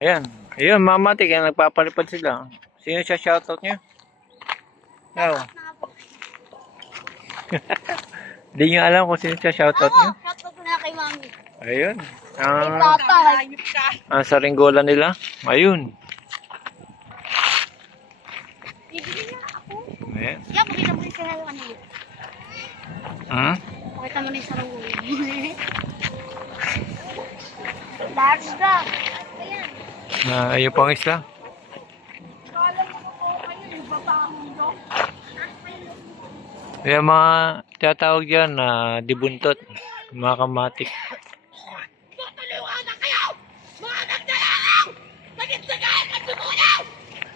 Ayan. Ayun, mamati kaya nagpapalipad sila. Sino siya shoutout niya? Ikaw. Hindi nyo alam kung sino siya shoutout niyo? Shoutout na kay mami. Ayun. Kay papa. Ang saringgola nila. Ayun. Bibili na ako. Ayan. Yeah, pakita mo rin sa ano yun. Hmm? Pakita mo rin sa rungul. Large ka. Ayan. Ayun pang isa. Kala mo ko kayo, yung babamundo. Ayan mga tatawag dyan na dibuntot. Mga kamatik. Tutulungan kayo! Mga nagdalaw! Nagintagayan ang dumulaw!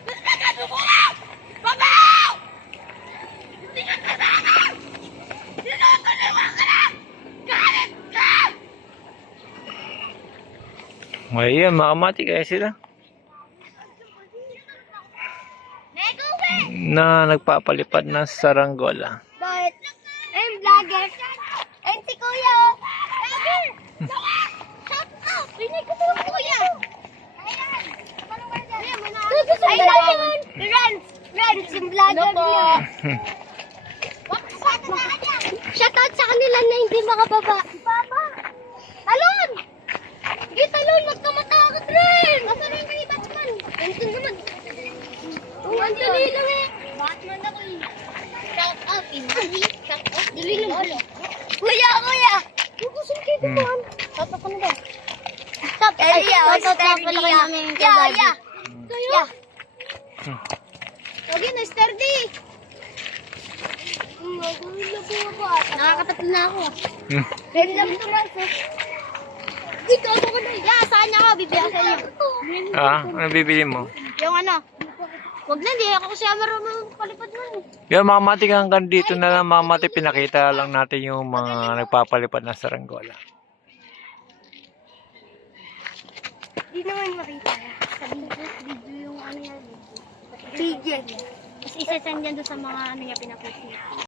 Nagdumulaw! Babaw! Hindi ka kasama! Tinutulungan ka na! Galit ka! Ayan, mga kamatik. Ayan sila. Lego, Na nagpapalipad ng saranggola. Bakit? I'm vlogger. And si Kuya. Vlogger! Shut up! Rinig ko po Kuya. Ayan. Ayan. Rans, yung vlogger niya. Shout out sa kanila na hindi makababa. Papa! Talon! Sige, talon! Magkamatakot rin! Masa rin kayo Batman? Ganito naman. Oh, ang dali lang eh. Batman ako eh. Shout out, Inari. Shout out, dali lang. Kuya! Gugusin kayo Batman. Shout out ka na ba? Shout out lang pala kayo namin yung kagadi. Kayo? Lagi na, sturdy. Nakakatatlo na ako. Pwede lang ito mas eh. Dito ako ko na. Saan niya ako? Bibili ako sa inyo. Ano bibili mo? Yung ano? Wag na, hindi ako kasi marunong palipad nun. Yan, mga kamatik hanggang dito na lang, mga kamatik. Pinakita lang natin yung mga nagpapalipad ng saranggola. Hindi naman makita. Sa video yung ano yan. Video. Tapos isa-send yan doon sa mga ano niya pinapost niya.